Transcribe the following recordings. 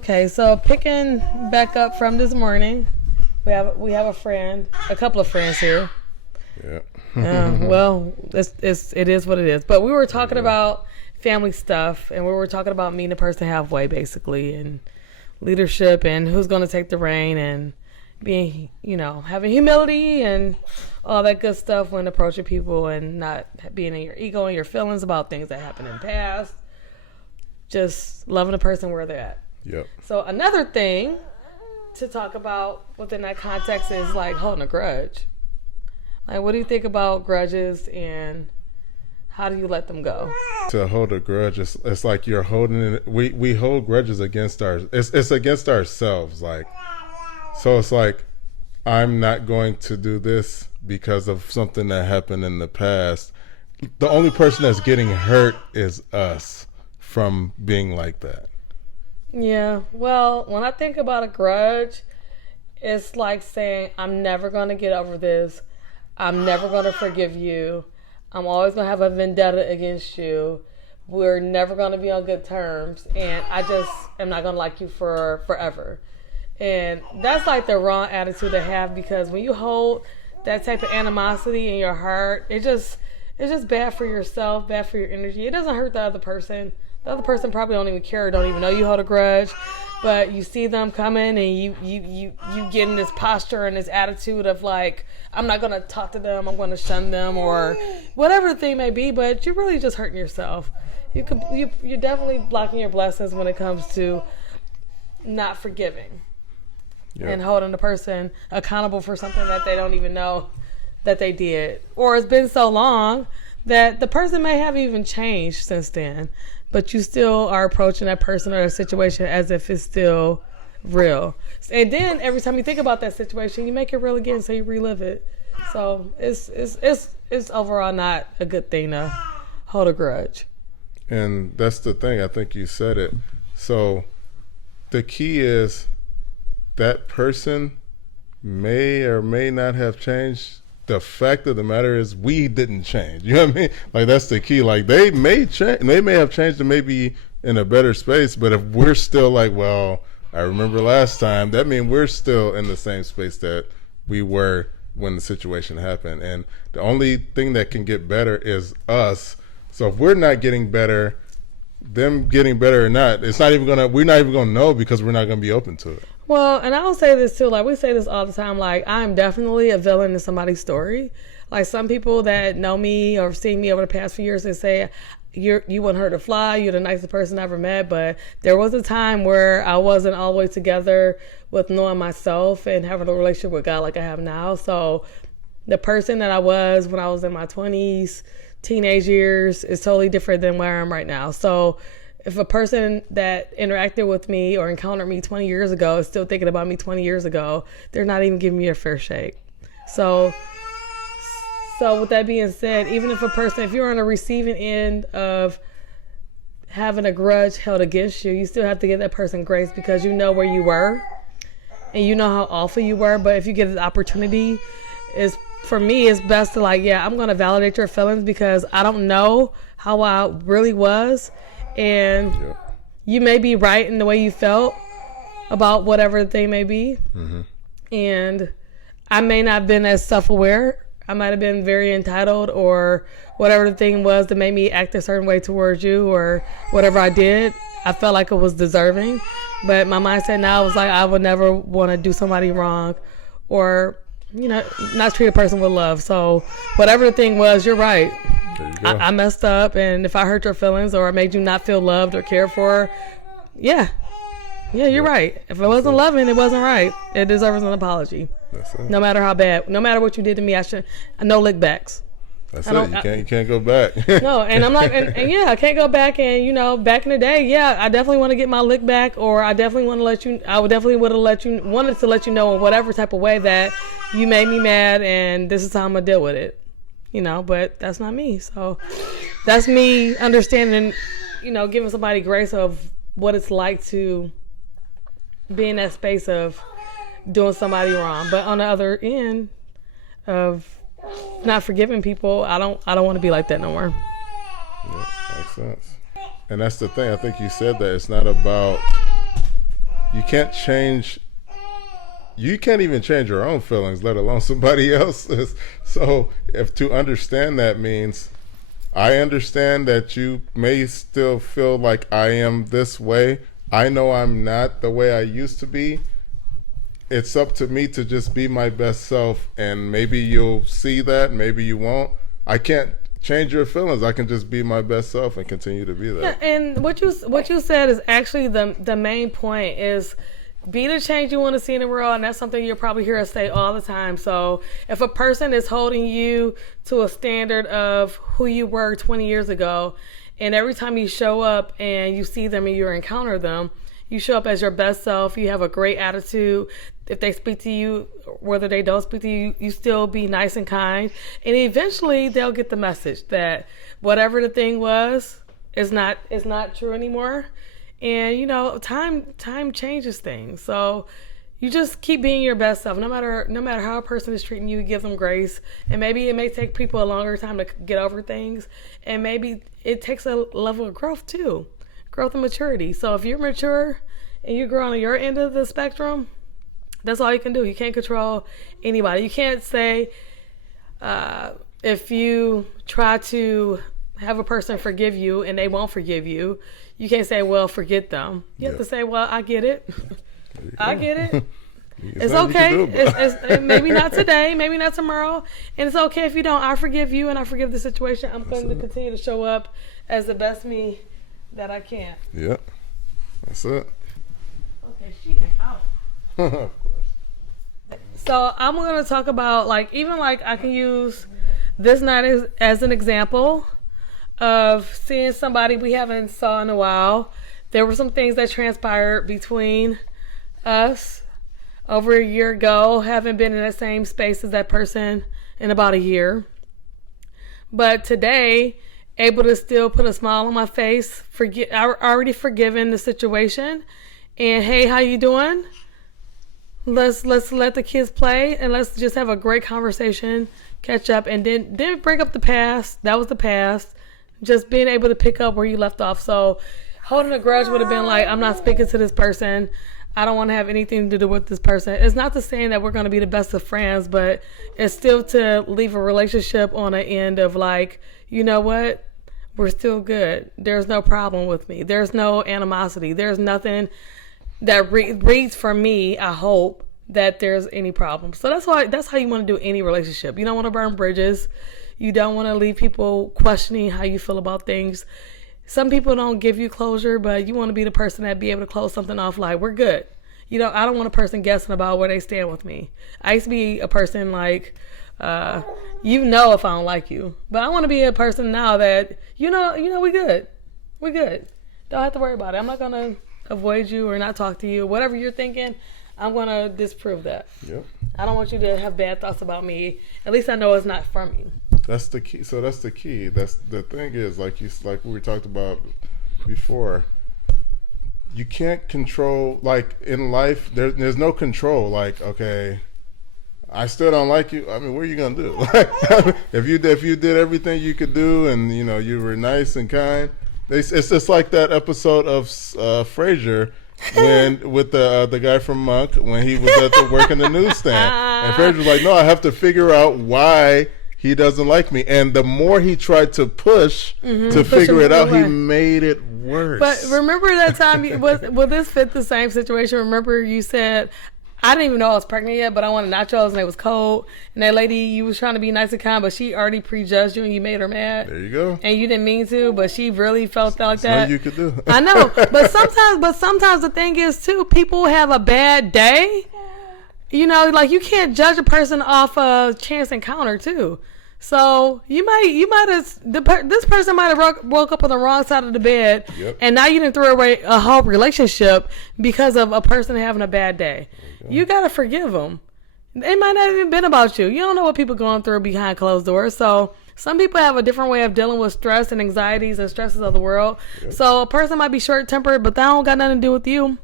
Okay, so picking back up from this morning, we have a couple of friends here. Yeah. Well, it is what it is. But we were talking about family stuff, and we were talking about meeting a person halfway, basically, and leadership, and who's going to take the reign, and being, having humility and all that good stuff when approaching people, and not being in your ego and your feelings about things that happened in the past. Just loving a person where they're at. Yep. So another thing to talk about within that context is like holding a grudge. Like, what do you think about grudges, and how do you let them go? To hold a grudge, it's like you're holding it. We hold grudges against it's against ourselves. Like, so it's like, I'm not going to do this because of something that happened in the past. The only person that's getting hurt is us from being like that. Yeah. Well, when I think about a grudge, it's like saying, I'm never going to get over this. I'm never going to forgive you. I'm always going to have a vendetta against you. We're never going to be on good terms. And I just am not going to like you for forever. And that's like the wrong attitude to have, because when you hold that type of animosity in your heart, it's just bad for yourself, bad for your energy. It doesn't hurt the other person. The other person probably don't even care, don't even know you hold a grudge, but you see them coming, and you get in this posture and this attitude of like, I'm not going to talk to them, I'm going to shun them, or whatever the thing may be, but you're really just hurting yourself. You're definitely blocking your blessings when it comes to not forgiving. Yep. And holding the person accountable for something that they don't even know that they did. Or it's been so long that the person may have even changed since then, but you still are approaching that person or that situation as if it's still real. And then every time you think about that situation, you make it real again, so you relive it. So it's overall not a good thing to hold a grudge. And that's the thing. I think you said it. So the key is that person may or may not have changed. The fact of the matter is we didn't change. You know what I mean? Like, that's the key. Like, they may change, they may have changed and maybe in a better space, but if we're still like, well, I remember last time, that means we're still in the same space that we were when the situation happened. And the only thing that can get better is us. So if we're not getting better, them getting better or not, we're not even gonna know, because we're not gonna be open to it. Well, and I'll say this too, like we say this all the time, like I'm definitely a villain in somebody's story. Like, some people that know me or have seen me over the past few years, they say, you wouldn't hurt a fly, you're the nicest person I ever met. But there was a time where I wasn't all the way together with knowing myself and having a relationship with God like I have now. So the person that I was when I was in my 20s, teenage years, is totally different than where I am right now. So if a person that interacted with me or encountered me 20 years ago is still thinking about me 20 years ago, they're not even giving me a fair shake. So with that being said, even if you're on the receiving end of having a grudge held against you, you still have to give that person grace, because you know where you were and you know how awful you were. But if you get the opportunity, for me, it's best to I'm going to validate your feelings, because I don't know how I really was. And you may be right in the way you felt about whatever the thing may be. Mm-hmm. And I may not have been as self-aware. I might have been very entitled, or whatever the thing was that made me act a certain way towards you, or whatever I did, I felt like it was deserving. But my mindset now was like, I would never want to do somebody wrong, or, not treat a person with love. So whatever the thing was, you're right. I messed up, and if I hurt your feelings or made you not feel loved or cared for, you're right. If it wasn't loving, it wasn't right. It deserves an apology. That's it. No matter how bad, no matter what you did to me, no lick backs. That's it. You can't go back. No, and I'm not, and I can't go back. And back in the day, I definitely want to get my lick back, or I definitely want to let you. I would definitely wanted to let you know in whatever type of way that you made me mad, and this is how I'm gonna deal with it. But that's not me. So that's me understanding, giving somebody grace of what it's like to be in that space of doing somebody wrong. But on the other end of not forgiving people, I don't want to be like that no more. Yeah, makes sense. And that's the thing. I think you said that it's not about you can't change. You can't even change your own feelings, let alone somebody else's. So, if to understand that means, I understand that you may still feel like I am this way. I know I'm not the way I used to be. It's up to me to just be my best self, and maybe you'll see that, maybe you won't. I can't change your feelings. I can just be my best self and continue to be that. Yeah, and what you said is actually the main point is be the change you want to see in the world, and that's something you'll probably hear us say all the time. So if a person is holding you to a standard of who you were 20 years ago, and every time you show up and you see them and you encounter them, you show up as your best self, you have a great attitude. If they speak to you, whether they don't speak to you, you still be nice and kind. And eventually they'll get the message that whatever the thing was is not true anymore. And you know, time changes things. So you just keep being your best self. No matter how a person is treating you, give them grace. And maybe it may take people a longer time to get over things. And maybe it takes a level of growth too. Growth and maturity. So if you're mature and you grow on your end of the spectrum, that's all you can do. You can't control anybody. You can't say if you try to have a person forgive you and they won't forgive you, you can't say, well, forget them. You have to say, well, I get it. I get it. It's okay. It's maybe not today, maybe not tomorrow. And it's okay if you don't. I forgive you and I forgive the situation. I'm going to continue to show up as the best me that I can. Yeah. That's it. Okay, she is out. Of course. So I'm going to talk about like I can use this night as an example of seeing somebody we haven't saw in a while. There were some things that transpired between us over a year ago. Haven't been in the same space as that person in about a year. But today, able to still put a smile on my face. Already forgiven the situation. And hey, how you doing? Let's let the kids play and let's just have a great conversation, catch up, and then break up the past. That was the past. Just being able to pick up where you left off. So holding a grudge would have been like, I'm not speaking to this person. I don't want to have anything to do with this person. It's not to saying that we're going to be the best of friends, but it's still to leave a relationship on an end of like, you know what? We're still good. There's no problem with me. There's no animosity. There's nothing that reads for me, I hope, that there's any problem. So that's how you want to do any relationship. You don't want to burn bridges. You don't want to leave people questioning how you feel about things. Some people don't give you closure, but you want to be the person that be able to close something off like, we're good. You know, I don't want a person guessing about where they stand with me. I used to be a person like, you know if I don't like you. But I want to be a person now that, you know, we good. We good. Don't have to worry about it. I'm not going to avoid you or not talk to you. Whatever you're thinking, I'm going to disprove that. Yep. I don't want you to have bad thoughts about me. At least I know it's not from you. That's the key. So that's the key. That's the thing is like we talked about before. You can't control, like in life. There's no control. Like, okay, I still don't like you. I mean, what are you gonna do? if you did everything you could do, and you know you were nice and kind. It's just like that episode of Frasier when with the guy from Monk when he was at the work in the newsstand, and Frasier was like, "No, I have to figure out why he doesn't like me." And the more he tried to push to figure it out, he made it worse. But remember that time? Will this fit the same situation? Remember you said, I didn't even know I was pregnant yet, but I wanted nachos and it was cold. And that lady, you was trying to be nice and kind, but she already prejudged you and you made her mad. There you go. And you didn't mean to, but she really felt like that. Nothing you could do. I know, but sometimes the thing is too, people have a bad day. You know, like you can't judge a person off a chance encounter too. So this person might have woke up on the wrong side of the bed, and now you didn't throw away a whole relationship because of a person having a bad day. You gotta forgive them. It might not have even been about you. You don't know what people going through behind closed doors. So some people have a different way of dealing with stress and anxieties and stresses of the world. So a person might be short tempered, but that don't got nothing to do with you.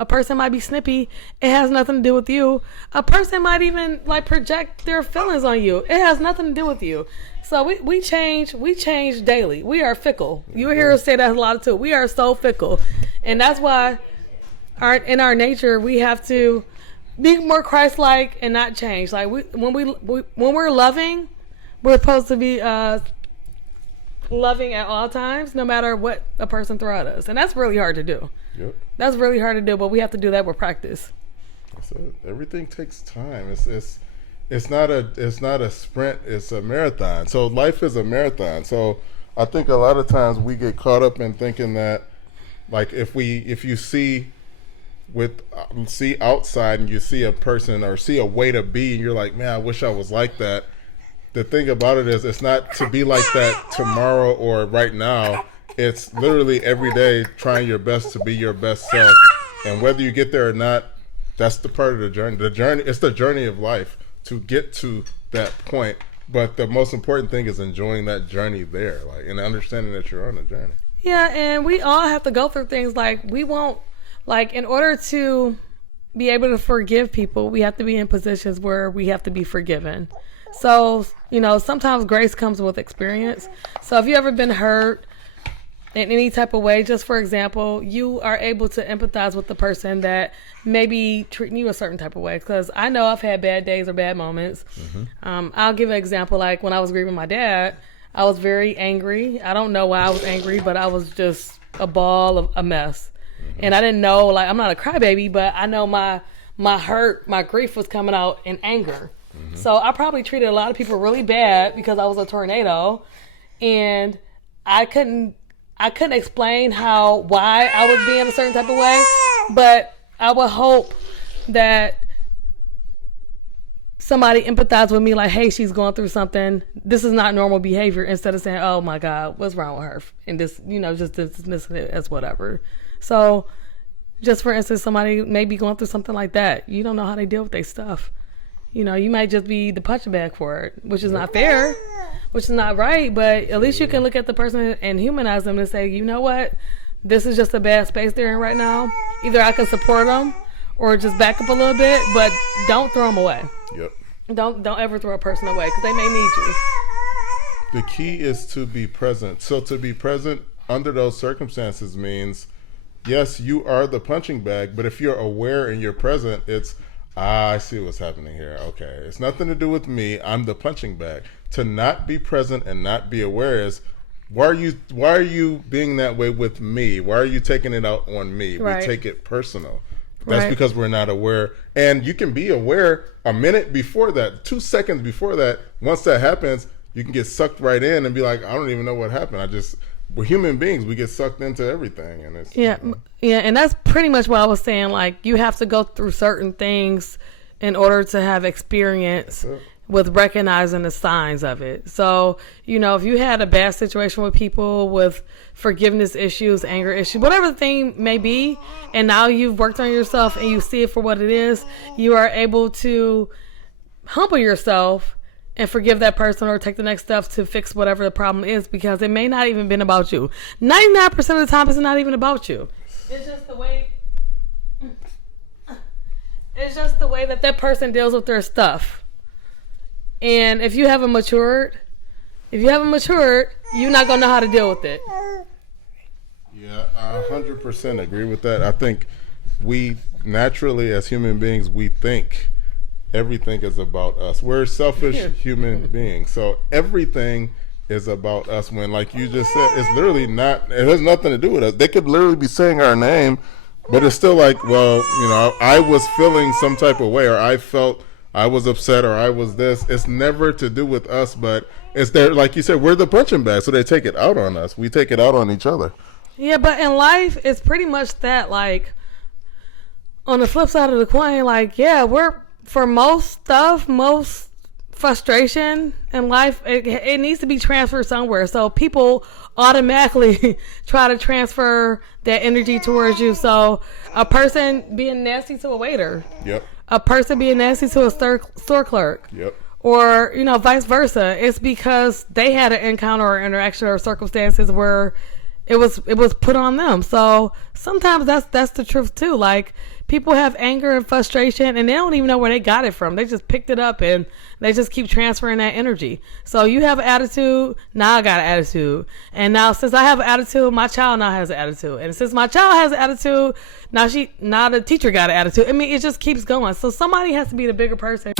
A person might be snippy. It has nothing to do with you. A person might even like project their feelings on you. It has nothing to do with you. So we change daily. We are fickle. You hear us say that a lot too. We are so fickle. And that's why in our nature, we have to be more Christ-like and not change. Like when we're loving, we're supposed to be loving at all times, no matter what a person throws at us, and that's really hard to do. Yep. That's really hard to do, but we have to do that with practice. That's it. Everything takes time. It's not a sprint. It's a marathon. So life is a marathon. So I think a lot of times we get caught up in thinking that, like, if you see outside and you see a person or see a way to be, and you're like, man, I wish I was like that. The thing about it is, it's not to be like that tomorrow or right now. It's literally every day trying your best to be your best self, and whether you get there or not, that's the part of the journey. It's the journey of life to get to that point. But the most important thing is enjoying that journey there, like, and understanding that you're on a journey. Yeah, and we all have to go through things. Like, we won't, like, in order to be able to forgive people, we have to be in positions where we have to be forgiven. So, sometimes grace comes with experience. So if you ever been hurt in any type of way, just for example, you are able to empathize with the person that may be treating you a certain type of way. Because I know I've had bad days or bad moments. Mm-hmm. I'll give an example. Like when I was grieving my dad, I was very angry. I don't know why I was angry, but I was just a ball of a mess. Mm-hmm. And I didn't know, like, I'm not a crybaby, but I know my hurt, my grief was coming out in anger. Mm-hmm. So I probably treated a lot of people really bad because I was a tornado, and I couldn't explain why I was being a certain type of way, but I would hope that somebody empathize with me, like, hey, she's going through something. This is not normal behavior, instead of saying, oh my God, what's wrong with her? And this, just dismissing it as whatever. So just for instance, somebody may be going through something like that. You don't know how they deal with their stuff. You might just be the punching bag for it, which is not fair, which is not right. But at least you can look at the person and humanize them and say, you know what? This is just a bad space they're in right now. Either I can support them or just back up a little bit, but don't throw them away. Yep. Don't ever throw a person away because they may need you. The key is to be present. So to be present under those circumstances means, yes, you are the punching bag, but if you're aware and you're present, it's, I see what's happening here. Okay. It's nothing to do with me. I'm the punching bag. To not be present and not be aware is, why are you being that way with me? Why are you taking it out on me? Right. We take it personal. That's right. Because we're not aware. And you can be aware a minute before that, 2 seconds before that. Once that happens, you can get sucked right in and be like, I don't even know what happened. We're human beings. We get sucked into everything. And it's, yeah. And that's pretty much what I was saying. Like, you have to go through certain things in order to have experience with recognizing the signs of it. So, if you had a bad situation with people with forgiveness issues, anger issues, whatever the thing may be, and now you've worked on yourself and you see it for what it is, you are able to humble yourself and forgive that person or take the next steps to fix whatever the problem is, because it may not even been about you. 99% of the time, it's not even about you. It's just the way that person deals with their stuff. And if you haven't matured, you're not going to know how to deal with it. Yeah, I 100% agree with that. I think we naturally, as human beings, we think everything is about us. We're selfish human beings. So everything is about us, when, like you just said, it's literally not, it has nothing to do with us. They could literally be saying our name, but it's still like, well, I was feeling some type of way, or I felt I was upset, or I was this. It's never to do with us, but it's there, like you said, we're the punching bag, so they take it out on us. We take it out on each other. Yeah, but in life, it's pretty much that, like, on the flip side of the coin, like, yeah, for most frustration in life, it needs to be transferred somewhere. So people automatically try to transfer that energy towards you. So a person being nasty to a waiter. Yep. A person being nasty to a store clerk. Yep. Or, vice versa. It's because they had an encounter or interaction or circumstances where it was put on them. So sometimes that's the truth too. Like, people have anger and frustration, and they don't even know where they got it from. They just picked it up, and they just keep transferring that energy. So you have an attitude, now I got an attitude. And now since I have an attitude, my child now has an attitude. And since my child has an attitude, now the teacher got an attitude. I mean, it just keeps going. So somebody has to be the bigger person.